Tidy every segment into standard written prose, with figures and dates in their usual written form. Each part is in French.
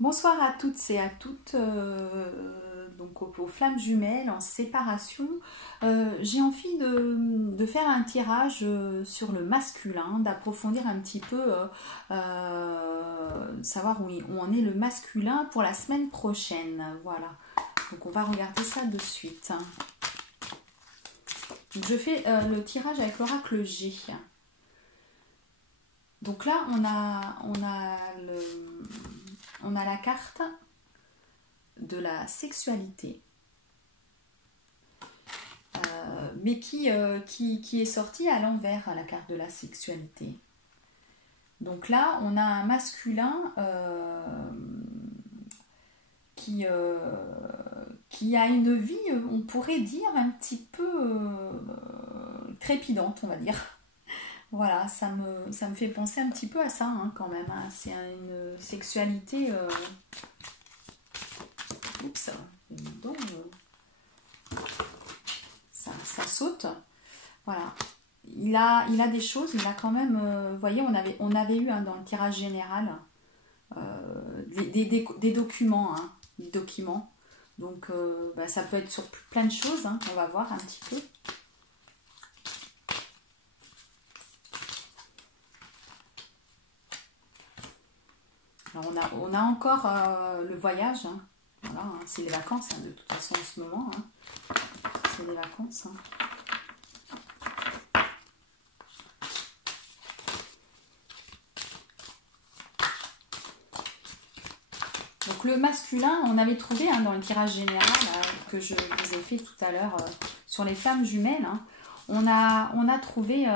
Bonsoir à toutes et à toutes, donc aux flammes jumelles en séparation. J'ai envie de faire un tirage sur le masculin, d'approfondir un petit peu, savoir où en est le masculin pour la semaine prochaine. Voilà, donc on va regarder ça de suite. Donc je fais le tirage avec l'oracle G. Donc là, on a la carte de la sexualité, mais qui est sortie à l'envers, la carte de la sexualité. Donc là, on a un masculin qui a une vie, on pourrait dire, un petit peu trépidante, on va dire. Voilà, ça me fait penser un petit peu à ça, hein, quand même. Hein. C'est une sexualité... Oups, donc, ça saute. Voilà. Il a des choses, il a quand même... vous voyez, on avait eu, hein, dans le tirage général des documents. Hein, des documents. Donc, ça peut être sur plein de choses. Hein, on va voir un petit peu. Alors on a encore le voyage, hein. Voilà, hein, c'est les vacances, hein, de toute façon en ce moment, hein. C'est les vacances. Hein. Donc le masculin, on avait trouvé, hein, dans le tirage général que je vous ai fait tout à l'heure sur les flammes jumelles, hein, on a trouvé,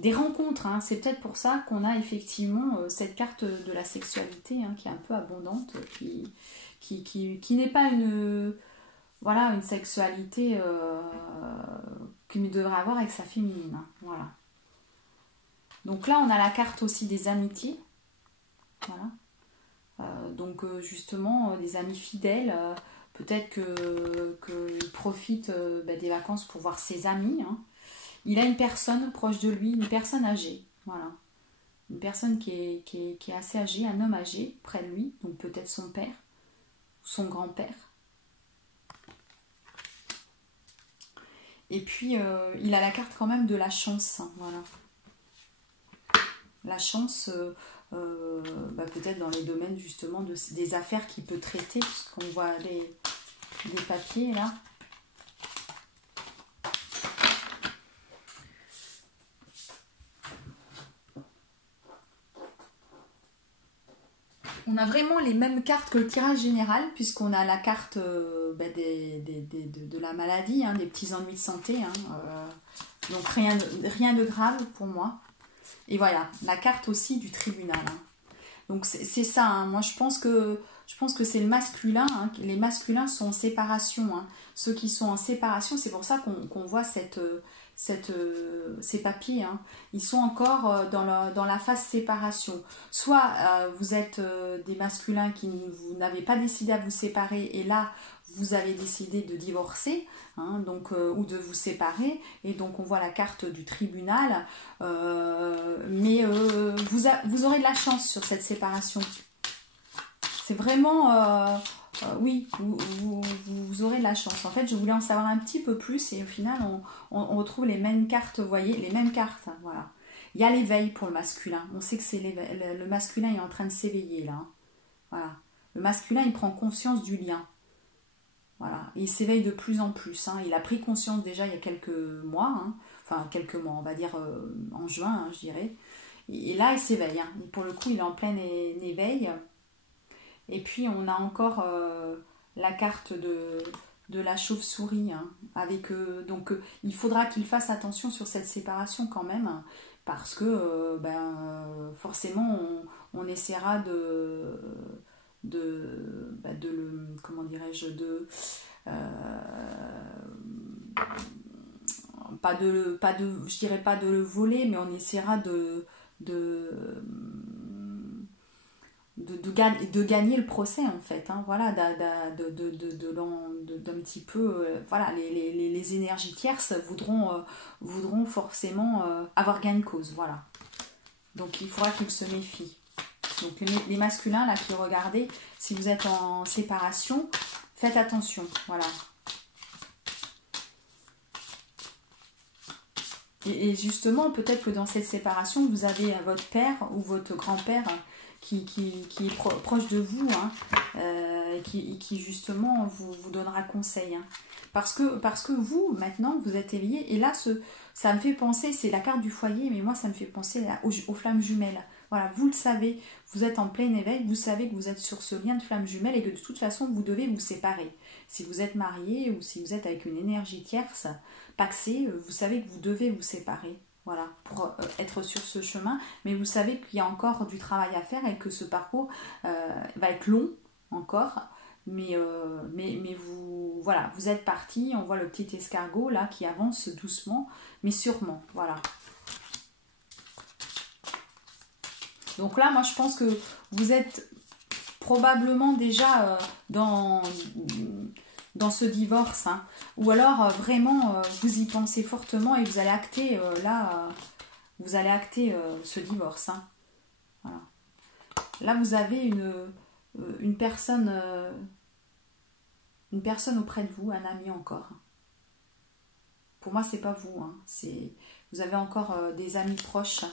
des rencontres, hein. C'est peut-être pour ça qu'on a effectivement cette carte de la sexualité, hein, qui est un peu abondante, qui n'est pas une sexualité qu'il devrait avoir avec sa féminine. Hein. Voilà. Donc là, on a la carte aussi des amitiés. Voilà. Donc justement, des amis fidèles. Peut-être qu'il profite des vacances pour voir ses amis. Hein. Il a une personne proche de lui, une personne âgée, voilà. Une personne qui est assez âgée, un homme âgé près de lui, donc peut-être son père, son grand-père. Et puis, il a la carte quand même de la chance, hein, voilà. La chance, peut-être dans les domaines justement des affaires qu'il peut traiter, puisqu'on voit les papiers là. On a vraiment les mêmes cartes que le tirage général, puisqu'on a la carte de la maladie, hein, des petits ennuis de santé. Hein, donc rien de grave pour moi. Et voilà, la carte aussi du tribunal. Hein. Donc c'est ça, hein. Moi je pense que c'est le masculin. Hein. Les masculins sont en séparation. Hein. Ceux qui sont en séparation, c'est pour ça qu'on voit ces papiers, hein, ils sont encore dans la phase séparation. Soit vous êtes des masculins vous n'avez pas décidé à vous séparer et là vous avez décidé de divorcer, hein, donc, ou de vous séparer, et donc on voit la carte du tribunal, mais vous aurez de la chance sur cette séparation. C'est vraiment... oui, vous aurez de la chance. En fait, je voulais en savoir un petit peu plus et au final, on retrouve les mêmes cartes, vous voyez, les mêmes cartes. Hein, voilà. Il y a l'éveil pour le masculin. On sait que le masculin est en train de s'éveiller là. Hein. Voilà. Le masculin, il prend conscience du lien. Voilà. Et il s'éveille de plus en plus. Hein. Il a pris conscience déjà il y a quelques mois. Hein. Enfin, quelques mois, on va dire en juin, hein, je dirais. Et là, il s'éveille. Hein. Et pour le coup, il est en plein éveil. Et puis on a encore la carte de la chauve-souris. Hein, avec, donc il faudra qu'il fasse attention sur cette séparation quand même. Hein, parce que forcément on essaiera de le... Comment dirais-je je dirais pas de le voler, mais on essaiera de gagner le procès en fait, hein, voilà, d'un petit peu, voilà, les énergies tierces voudront forcément avoir gain de cause, voilà. Donc il faudra qu'il se méfie. Donc les masculins là qui regardez, si vous êtes en séparation, faites attention, voilà. Et justement, peut-être que dans cette séparation, vous avez votre père ou votre grand-père qui est proche de vous, hein, qui justement vous donnera conseil. Hein. Parce que vous, maintenant, vous êtes éveillé. Et là, ça me fait penser, c'est la carte du foyer, mais moi, ça me fait penser aux flammes jumelles. Voilà, vous le savez, vous êtes en plein éveil, vous savez que vous êtes sur ce lien de flammes jumelles et que de toute façon, vous devez vous séparer. Si vous êtes marié ou si vous êtes avec une énergie tierce, paxée, vous savez que vous devez vous séparer. Voilà, pour être sur ce chemin, mais vous savez qu'il y a encore du travail à faire et que ce parcours va être long encore, mais vous, voilà, vous êtes parti, on voit le petit escargot là qui avance doucement, mais sûrement, voilà. Donc là, moi je pense que vous êtes probablement déjà dans ce divorce, hein. Ou alors vraiment vous y pensez fortement et vous allez acter vous allez acter ce divorce, hein. Voilà. Là vous avez une personne auprès de vous, un ami encore. Pour moi c'est pas vous, hein. Vous avez encore des amis proches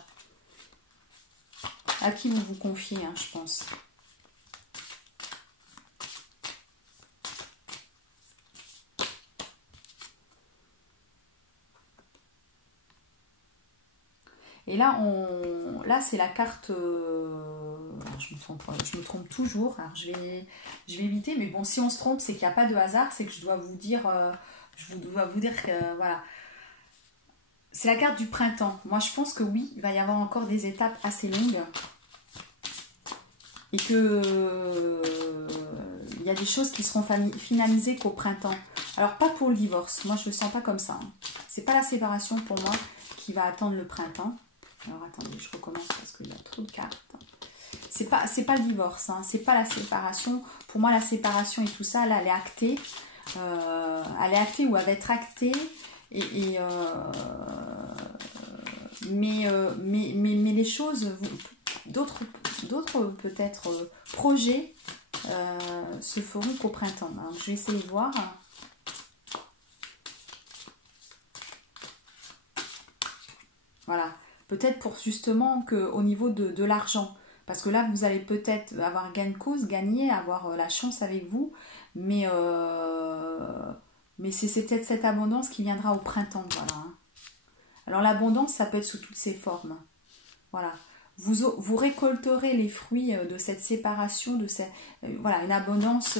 à qui vous vous confiez, hein, je pense. Et là, c'est la carte. Je me trompe toujours. Alors, je vais éviter. Mais bon, si on se trompe, c'est qu'il n'y a pas de hasard. C'est que je dois vous dire. Que voilà. C'est la carte du printemps. Moi, je pense que oui, il va y avoir encore des étapes assez longues. Et que il y a des choses qui seront finalisées qu'au printemps. Alors, pas pour le divorce. Moi, je ne le sens pas comme ça. Hein. C'est pas la séparation pour moi qui va attendre le printemps. Alors attendez, je recommence parce qu'il y a trop de cartes. C'est pas le divorce, hein, c'est pas la séparation. Pour moi, la séparation et tout ça, là, elle est actée. Elle est actée ou elle va être actée. Mais les choses, d'autres peut-être projets se feront qu'au printemps. Alors, je vais essayer de voir. Voilà. Peut-être pour justement qu'au niveau de l'argent, parce que là vous allez peut-être avoir gain de cause, gagner, avoir la chance avec vous, mais c'est peut-être cette abondance qui viendra au printemps, voilà. Alors l'abondance, ça peut être sous toutes ses formes, voilà. Vous récolterez les fruits de cette séparation, voilà, une abondance.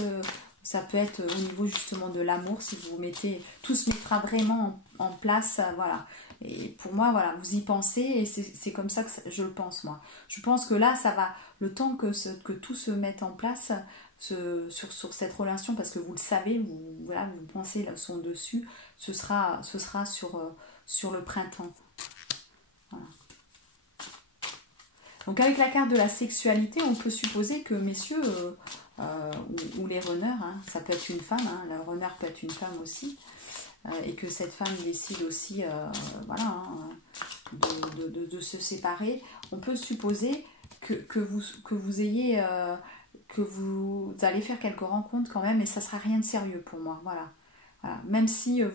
Ça peut être au niveau justement de l'amour, si vous mettez, tout se mettra vraiment en place, voilà. Et pour moi, voilà, vous y pensez et c'est comme ça que je le pense, moi. Je pense que là, ça va, le temps que tout se mette en place sur cette relation, parce que vous le savez, vous pensez son dessus, ce sera sur le printemps. Voilà. Donc avec la carte de la sexualité, on peut supposer que messieurs ou les runners, hein, ça peut être une femme, hein, le runner peut être une femme aussi, et que cette femme décide aussi voilà, hein, de se séparer. On peut supposer que vous ayez que vous allez faire quelques rencontres quand même, mais ça sera rien de sérieux pour moi, voilà. Voilà. Même si vous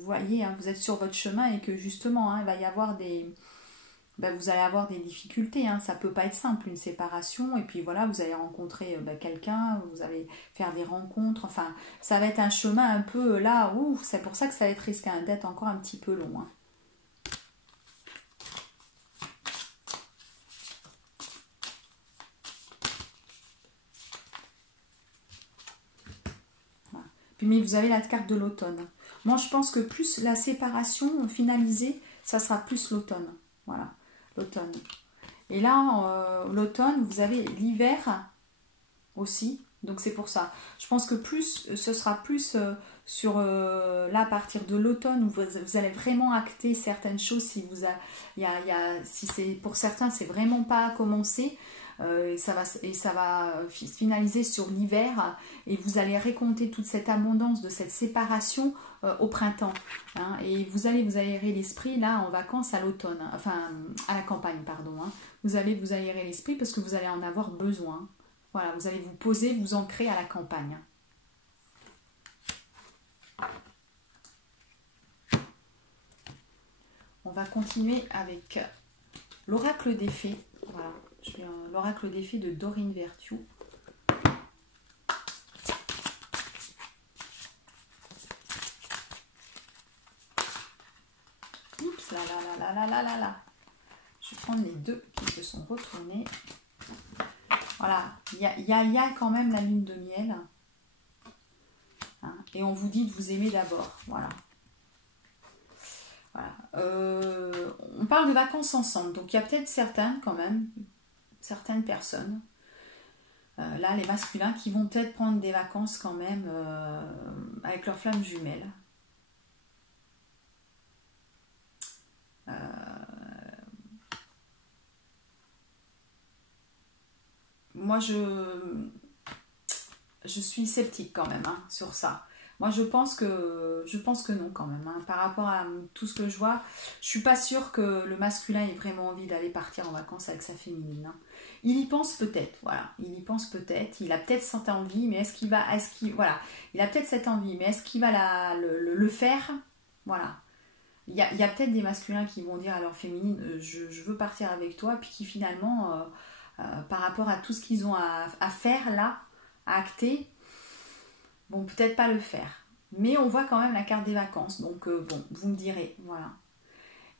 voyez, hein, vous êtes sur votre chemin et que justement hein, il va y avoir vous allez avoir des difficultés, hein. Ça peut pas être simple une séparation, et puis voilà, vous allez rencontrer quelqu'un, vous allez faire des rencontres, enfin ça va être un chemin un peu là, c'est pour ça que ça va être risqué d'être encore un petit peu long, hein. Voilà. Puis mais vous avez la carte de l'automne. Moi je pense que plus la séparation finalisée, ça sera plus l'automne, voilà. L'automne. Et là, l'automne, vous avez l'hiver aussi. Donc c'est pour ça. Je pense que ce sera plus sur là à partir de l'automne où vous allez vraiment acter certaines choses. Si c'est pour certains, c'est vraiment pas commencé. et ça va finaliser sur l'hiver, et vous allez récolter toute cette abondance de cette séparation au printemps, hein, et vous allez vous aérer l'esprit là en vacances à l'automne, enfin à la campagne, pardon, hein. Vous allez vous aérer l'esprit parce que vous allez en avoir besoin. Voilà, vous allez vous poser, vous ancrer à la campagne. On va continuer avec l'oracle des fées. Voilà, l'oracle des fées de Dorine Vertue. Oups, là. Je vais prendre les deux qui se sont retournés. Voilà, il y a quand même la lune de miel. Hein, et on vous dit de vous aimer d'abord. Voilà. On parle de vacances ensemble. Donc il y a peut-être certaines personnes, là les masculins, qui vont peut-être prendre des vacances quand même avec leur flamme jumelle. Moi je suis sceptique quand même, hein, sur ça. Moi je pense que non quand même, hein. Par rapport à tout ce que je vois, je suis pas sûre que le masculin ait vraiment envie d'aller partir en vacances avec sa féminine, hein. Il y pense peut-être, voilà, il a peut-être cette envie, mais voilà, il a peut-être cette envie, mais est-ce qu'il va le faire? Voilà. Il y a peut-être des masculins qui vont dire à leur féminine, je veux partir avec toi, puis qui finalement, par rapport à tout ce qu'ils ont à faire là, à acter, vont peut-être pas le faire. Mais on voit quand même la carte des vacances, donc bon, vous me direz, voilà.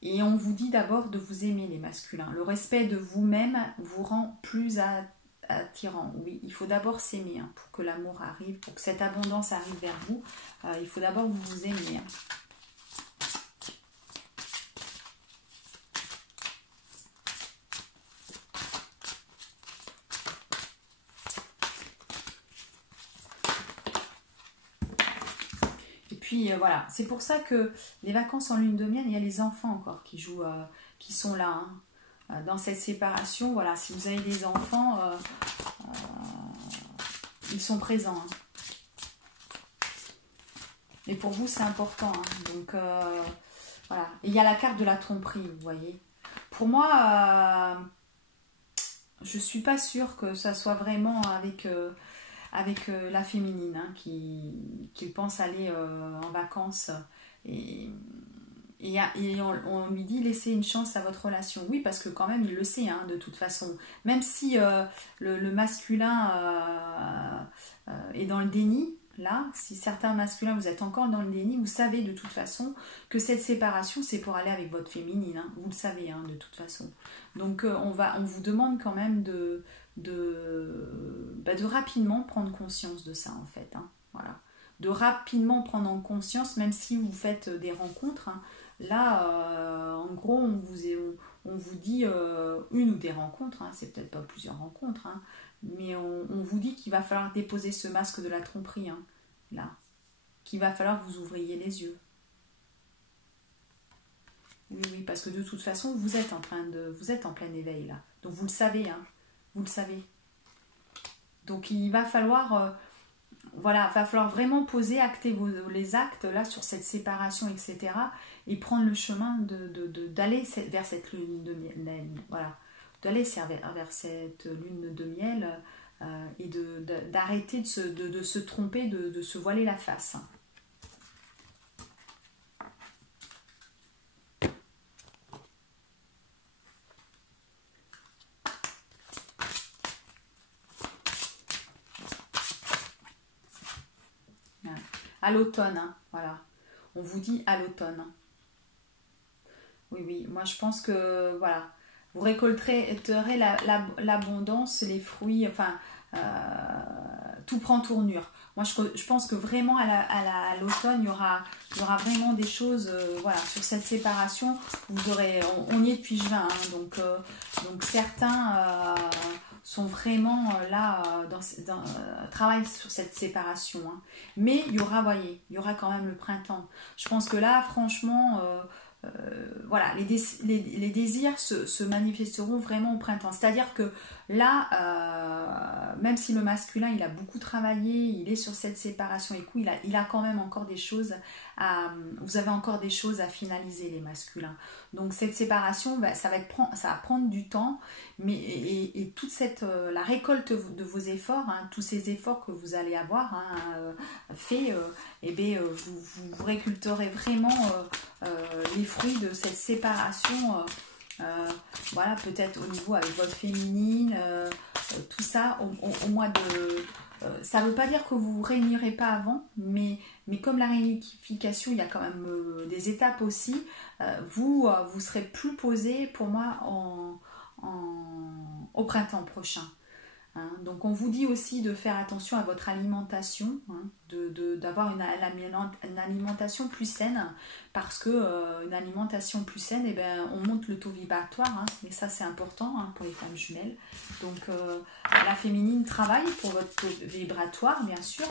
Et on vous dit d'abord de vous aimer les masculins. Le respect de vous-même vous rend plus attirant. Oui, il faut d'abord s'aimer, hein, pour que l'amour arrive, pour que cette abondance arrive vers vous. Il faut d'abord vous aimer, hein. Puis voilà, c'est pour ça que les vacances en lune de miel, il y a les enfants encore qui jouent, qui sont là, hein, dans cette séparation. Voilà, si vous avez des enfants, ils sont présents, hein. Et pour vous, c'est important, hein. Donc voilà, et il y a la carte de la tromperie, vous voyez. Pour moi, je suis pas sûre que ça soit vraiment avec la féminine, hein, qui pense aller en vacances, et on lui dit laissez une chance à votre relation. Oui, parce que quand même il le sait, hein, de toute façon, même si le masculin est dans le déni. Là, si certains masculins vous êtes encore dans le déni, vous savez de toute façon que cette séparation c'est pour aller avec votre féminine, hein. Vous le savez, hein, de toute façon. Donc on vous demande quand même de rapidement prendre conscience de ça, en fait, hein. Voilà. De rapidement prendre en conscience, même si vous faites des rencontres, hein. Là, en gros, on vous dit une ou des rencontres, hein. C'est peut-être pas plusieurs rencontres, hein. Mais on vous dit qu'il va falloir déposer ce masque de la tromperie, hein, là, qu'il va falloir que vous ouvriez les yeux. Oui, parce que de toute façon, vous êtes en plein éveil, là. Donc vous le savez, hein. Vous le savez. Donc il va falloir, voilà, va falloir vraiment poser, acter les actes là sur cette séparation, etc. Et prendre le chemin d'aller vers cette lune de miel, voilà, d'aller vers cette lune de miel, et d'arrêter de se tromper, de se voiler la face. À l'automne, hein, voilà. On vous dit à l'automne. Oui, moi je pense que, voilà, vous récolterez l'abondance, les fruits, enfin, tout prend tournure. Moi je pense que vraiment à l'automne, il y aura vraiment des choses, voilà, sur cette séparation. Vous aurez, on y est depuis juin, hein, donc certains sont vraiment là, travaillent sur cette séparation, hein. Mais il y aura, voyez, il y aura quand même le printemps. Je pense que là, franchement, voilà, les désirs se manifesteront vraiment au printemps. C'est-à-dire que là, même si le masculin, il a beaucoup travaillé, il est sur cette séparation et tout, il a quand même encore des choses vous avez encore des choses à finaliser, les masculins. Donc cette séparation, ça va prendre du temps, mais et toute la récolte de vos efforts, hein, tous ces efforts que vous allez avoir fait, vous récolterez vraiment les fruits de cette séparation. Voilà, peut-être au niveau avec votre féminine, tout ça au mois de... ça ne veut pas dire que vous ne vous réunirez pas avant, mais comme la réunification, il y a quand même des étapes aussi, vous serez plus posé pour moi au printemps prochain. Hein. Donc on vous dit aussi de faire attention à votre alimentation, hein, d'avoir une alimentation plus saine, parce que une alimentation plus saine, on monte le taux vibratoire, hein, et ça c'est important, hein, pour les femmes jumelles. Donc la féminine travaille pour votre taux vibratoire, bien sûr,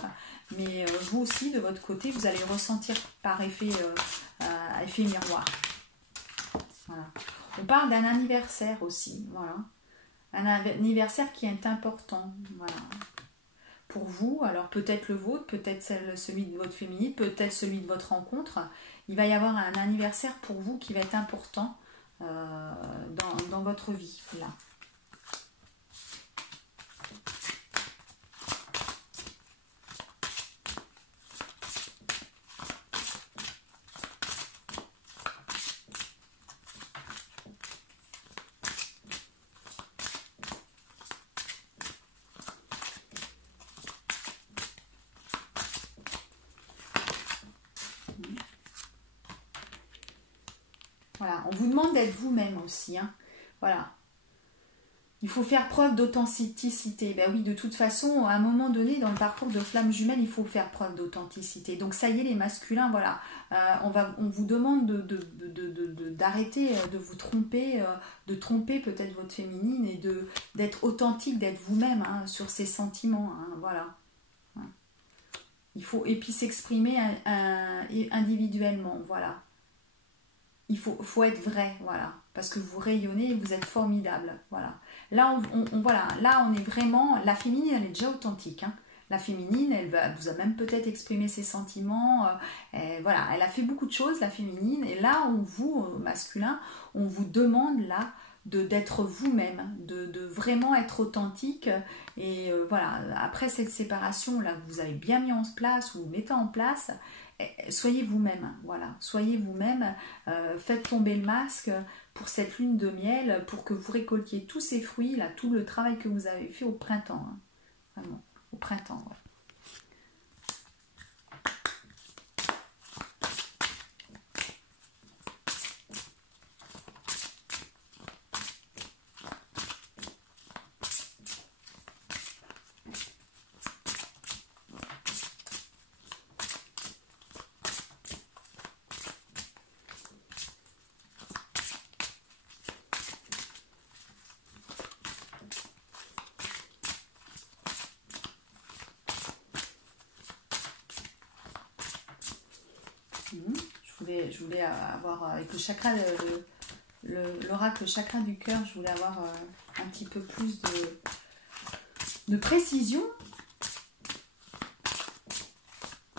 mais vous aussi de votre côté, vous allez ressentir par effet miroir. Voilà. On parle d'un anniversaire aussi, voilà. Un anniversaire qui est important, voilà, pour vous. Alors peut-être le vôtre, peut-être celui de votre féminine, peut-être celui de votre rencontre. Il va y avoir un anniversaire pour vous qui va être important dans votre vie, là. Voilà, on vous demande d'être vous-même aussi, hein. Voilà. Il faut faire preuve d'authenticité. Ben oui, de toute façon, à un moment donné, dans le parcours de flamme jumelle, il faut faire preuve d'authenticité. Donc ça y est, les masculins, voilà, on vous demande d'arrêter de vous tromper, de tromper peut-être votre féminine et d'être authentique, d'être vous-même, hein, sur ses sentiments, hein, voilà. Il faut, et puis s'exprimer individuellement, voilà. Il faut être vrai, voilà, parce que vous rayonnez et vous êtes formidable, voilà. Là, on est vraiment... La féminine, elle est déjà authentique, hein. La féminine, elle vous a même peut-être exprimé ses sentiments, voilà, elle a fait beaucoup de choses, la féminine, et là, masculin, on vous demande là d'être vous-même, de vraiment être authentique, et voilà, après cette séparation là que vous avez bien mis en place, ou vous mettez en place, soyez vous-même, voilà, soyez vous-même, faites tomber le masque pour cette lune de miel, pour que vous récoltiez tous ces fruits, là, tout le travail que vous avez fait au printemps, hein, vraiment, au printemps, ouais. Je voulais avoir avec le chakra, l'oracle chakra du cœur, je voulais avoir un petit peu plus de précision.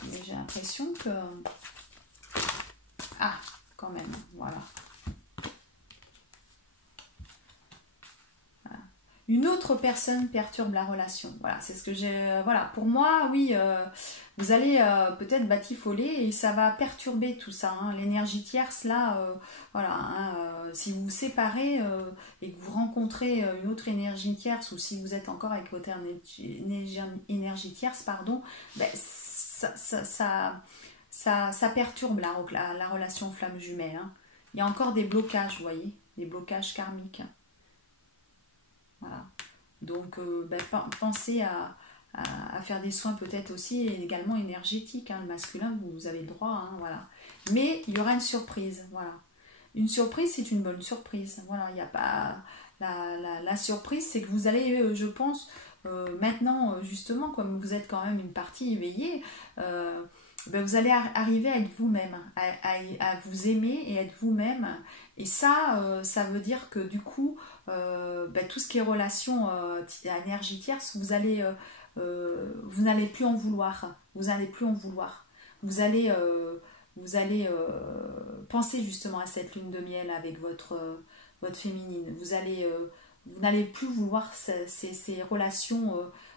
Mais j'ai l'impression que... Ah, quand même, voilà. Une autre personne perturbe la relation. Voilà, c'est ce que j'ai... Voilà, pour moi, oui, vous allez peut-être batifoler et ça va perturber tout ça, hein. L'énergie tierce, là, voilà, hein, si vous vous séparez et que vous rencontrez une autre énergie tierce, ou si vous êtes encore avec votre énergie tierce, pardon, ben, ça perturbe la relation flamme jumelle, hein. Il y a encore des blocages, vous voyez, des blocages karmiques. Voilà. Donc, pensez à faire des soins peut-être aussi, et également énergétiques, hein. Le masculin, vous avez le droit, hein, voilà. Mais il y aura une surprise, voilà. Une surprise, c'est une bonne surprise. Voilà, il n'y a pas... La surprise, c'est que vous allez, je pense, maintenant, justement, comme vous êtes quand même une partie éveillée, vous allez arriver à être vous-même, à vous aimer et être vous-même. Et ça veut dire que du coup, tout ce qui est relation énergie tierce, vous n'allez plus en vouloir. Vous n'allez plus en vouloir. Vous allez penser justement à cette lune de miel avec votre féminine. Vous n'allez plus vouloir ces relations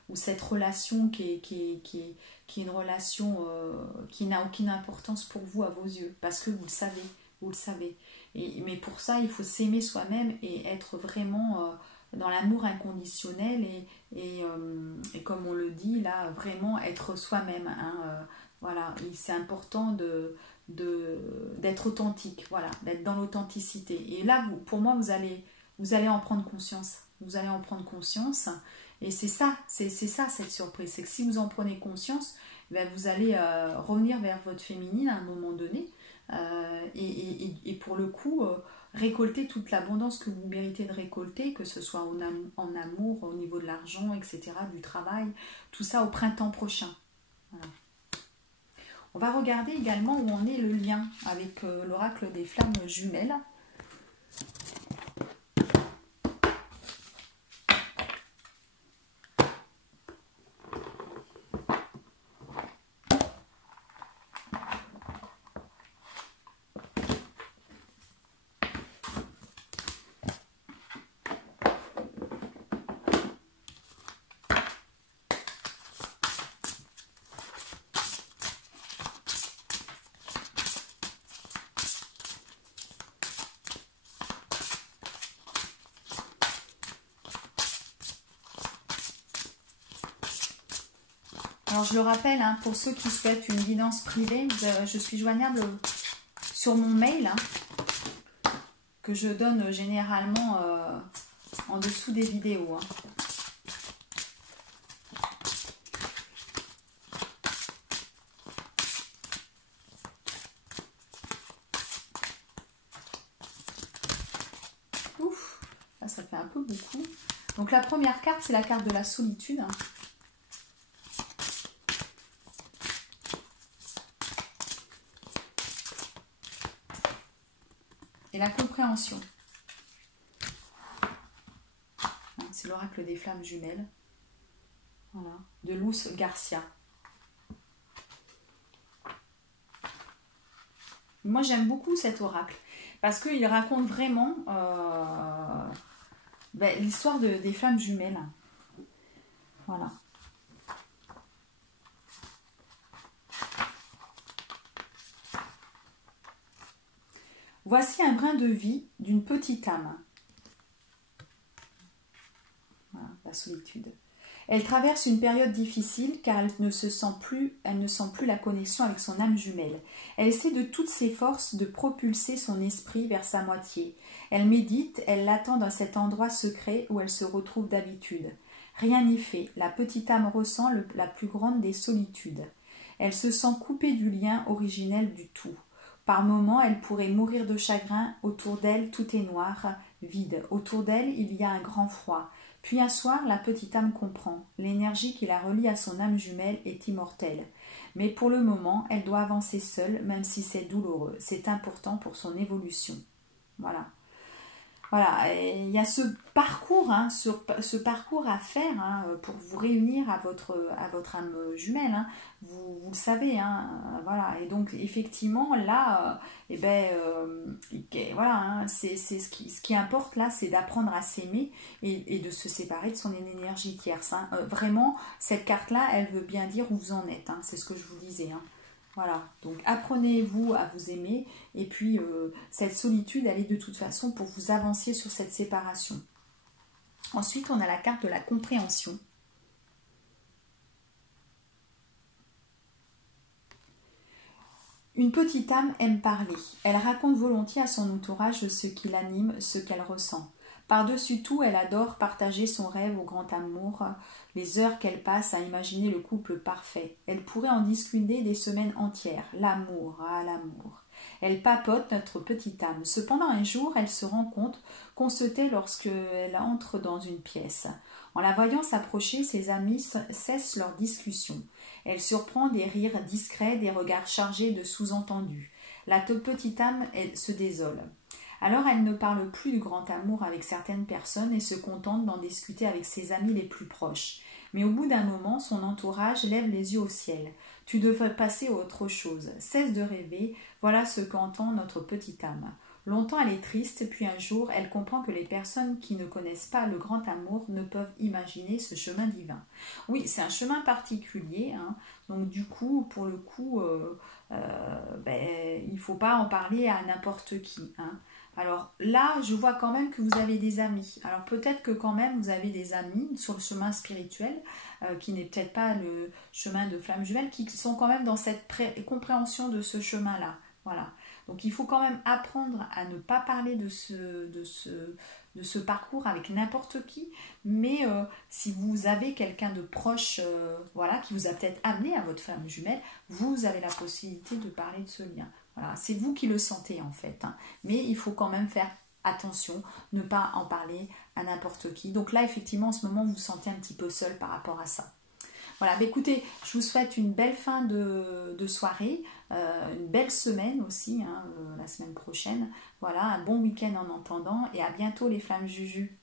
ou cette relation qui est une relation qui n'a aucune importance pour vous à vos yeux, parce que vous le savez. Mais pour ça, il faut s'aimer soi-même et être vraiment dans l'amour inconditionnel et comme on le dit là, vraiment être soi-même. Voilà, c'est important d'être authentique, voilà, d'être dans l'authenticité. Et là, pour moi, vous allez en prendre conscience. Vous allez en prendre conscience. Et c'est ça cette surprise. C'est que si vous en prenez conscience, vous allez revenir vers votre féminine à un moment donné. Et pour le coup, récolter toute l'abondance que vous méritez de récolter, que ce soit en amour, au niveau de l'argent, etc., du travail, tout ça au printemps prochain. Voilà. On va regarder également où en est le lien avec l'oracle des flammes jumelles. Alors je le rappelle, pour ceux qui souhaitent une guidance privée, je suis joignable sur mon mail, que je donne généralement en dessous des vidéos. Ouf, là ça fait un peu beaucoup. Donc la première carte, c'est la carte de la solitude. Et la compréhension. C'est l'oracle des flammes jumelles. Voilà. De Luz Garcia. Moi, j'aime beaucoup cet oracle. Parce qu'il raconte vraiment l'histoire des flammes jumelles. Voilà. Voici un brin de vie d'une petite âme. Voilà, la solitude. Elle traverse une période difficile car elle ne sent plus la connexion avec son âme jumelle. Elle essaie de toutes ses forces de propulser son esprit vers sa moitié. Elle médite, elle l'attend dans cet endroit secret où elle se retrouve d'habitude. Rien n'y fait, la petite âme ressent la plus grande des solitudes. Elle se sent coupée du lien originel du tout. Par moments, elle pourrait mourir de chagrin. Autour d'elle, tout est noir, vide. Autour d'elle, il y a un grand froid. Puis un soir, la petite âme comprend. L'énergie qui la relie à son âme jumelle est immortelle. Mais pour le moment, elle doit avancer seule, même si c'est douloureux. C'est important pour son évolution. Voilà. Voilà, il y a ce parcours, ce parcours à faire pour vous réunir à votre âme jumelle. Vous le savez, voilà. Et donc effectivement là, voilà, c'est ce qui importe là, c'est d'apprendre à s'aimer et de se séparer de son énergie tierce. Vraiment, cette carte-là, elle veut bien dire où vous en êtes. C'est ce que je vous disais. Voilà, donc apprenez-vous à vous aimer et puis cette solitude, elle est de toute façon pour vous avancer sur cette séparation. Ensuite, on a la carte de la compréhension. Une petite âme aime parler. Elle raconte volontiers à son entourage ce qui l'anime, ce qu'elle ressent. Par-dessus tout, elle adore partager son rêve au grand amour, les heures qu'elle passe à imaginer le couple parfait. Elle pourrait en discuter des semaines entières. L'amour, l'amour. Elle papote notre petite âme. Cependant, un jour, elle se rend compte qu'on se tait lorsqu'elle entre dans une pièce. En la voyant s'approcher, ses amis cessent leur discussion. Elle surprend des rires discrets, des regards chargés de sous-entendus. La petite âme, elle se désole. Alors elle ne parle plus du grand amour avec certaines personnes et se contente d'en discuter avec ses amis les plus proches. Mais au bout d'un moment, son entourage lève les yeux au ciel. Tu devrais passer à autre chose. Cesse de rêver. Voilà ce qu'entend notre petite âme. Longtemps elle est triste, puis un jour elle comprend que les personnes qui ne connaissent pas le grand amour ne peuvent imaginer ce chemin divin. Oui, c'est un chemin particulier, hein. Donc du coup, pour le coup, il ne faut pas en parler à n'importe qui, hein. Alors là, je vois quand même que vous avez des amis. Alors peut-être que quand même vous avez des amis sur le chemin spirituel, qui n'est peut-être pas le chemin de flamme jumelle, qui sont quand même dans cette compréhension de ce chemin-là. Voilà. Donc il faut quand même apprendre à ne pas parler de ce parcours avec n'importe qui, mais si vous avez quelqu'un de proche, voilà, qui vous a peut-être amené à votre flamme jumelle, vous avez la possibilité de parler de ce lien. Voilà, c'est vous qui le sentez en fait, hein. Mais il faut quand même faire attention, ne pas en parler à n'importe qui. Donc là, effectivement, en ce moment, vous vous sentez un petit peu seul par rapport à ça. Voilà, bah écoutez, je vous souhaite une belle fin de soirée, une belle semaine aussi, hein, la semaine prochaine. Voilà, un bon week-end en attendant et à bientôt les flammes Juju.